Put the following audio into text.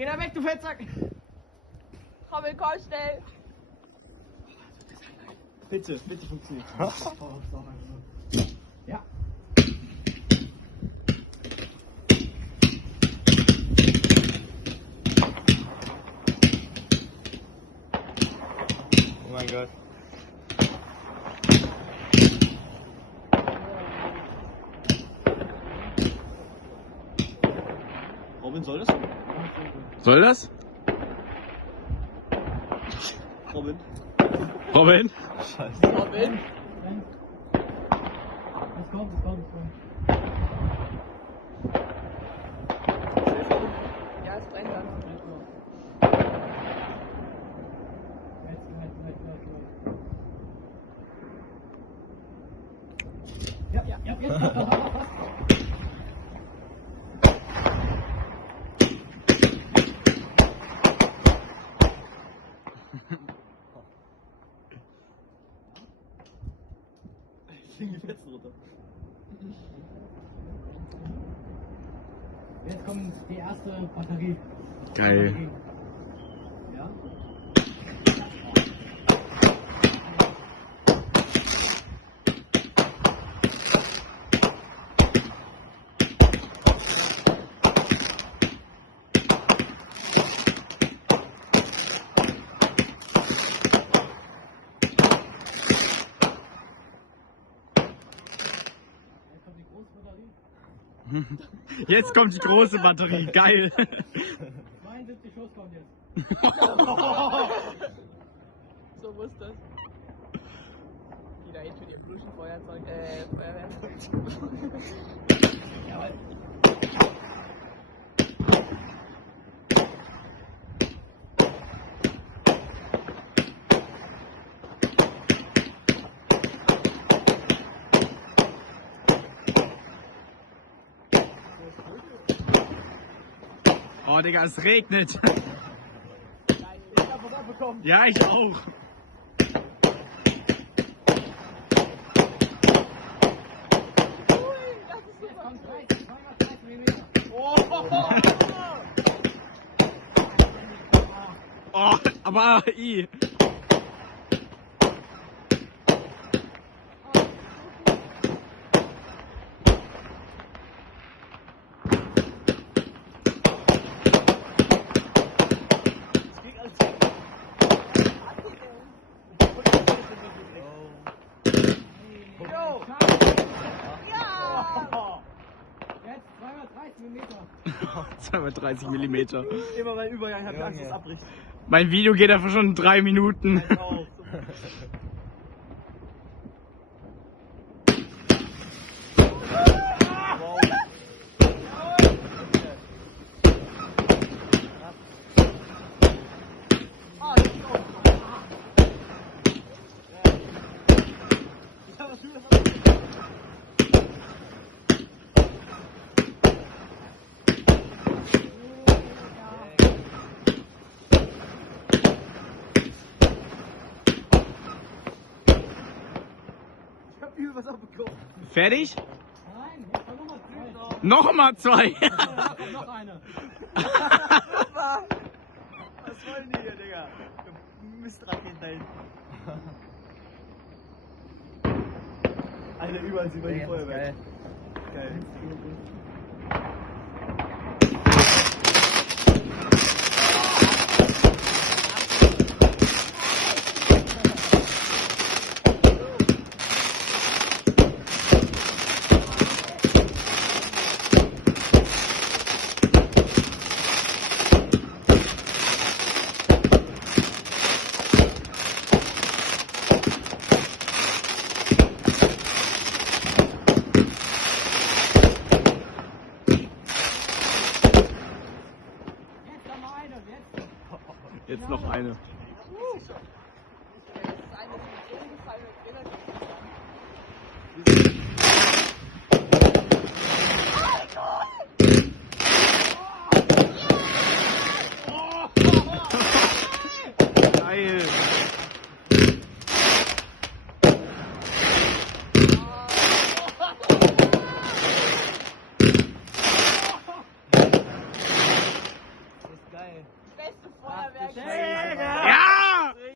Geh da weg, du Fettsack! Komm, willkommen, schnell! Bitte funktioniert. Ja. Oh mein Gott. Robin, soll das? Soll das? Robin? Robin? Scheiße. Robin! Es kommt. Ja, es brennt dann. Ja. Jetzt kommt die erste Batterie. Geil. Ja. Jetzt kommt die große Batterie. Geil. 72 Schuss kommt jetzt. So muss das. Wieder hin für die Bluschen, Feuerzeug, Feuerwerk. Jawohl. Oh, Digga, es regnet. Ich hab was abbekommen. Ja, ich auch. Jetzt kommt 30 mm. Oh, aber i. Jo! Ja! Jetzt 230 mm. 230 Millimeter. Immer beim Übergang hat Angst, dass es abbricht. Mein Video geht einfach schon 3 Minuten. Auch. Was abbekommen. Fertig? Nein, jetzt kommt Nochmal zwei. noch eine. Super! Was wollen die hier, Digga? Mistraketen da hinten. Eine über die Feuerwerk. Geil. Jetzt noch eine. Das ist eine so umgefallen mit relativ Geil. Das ist geil. beste Feuerwerk. Scheiße.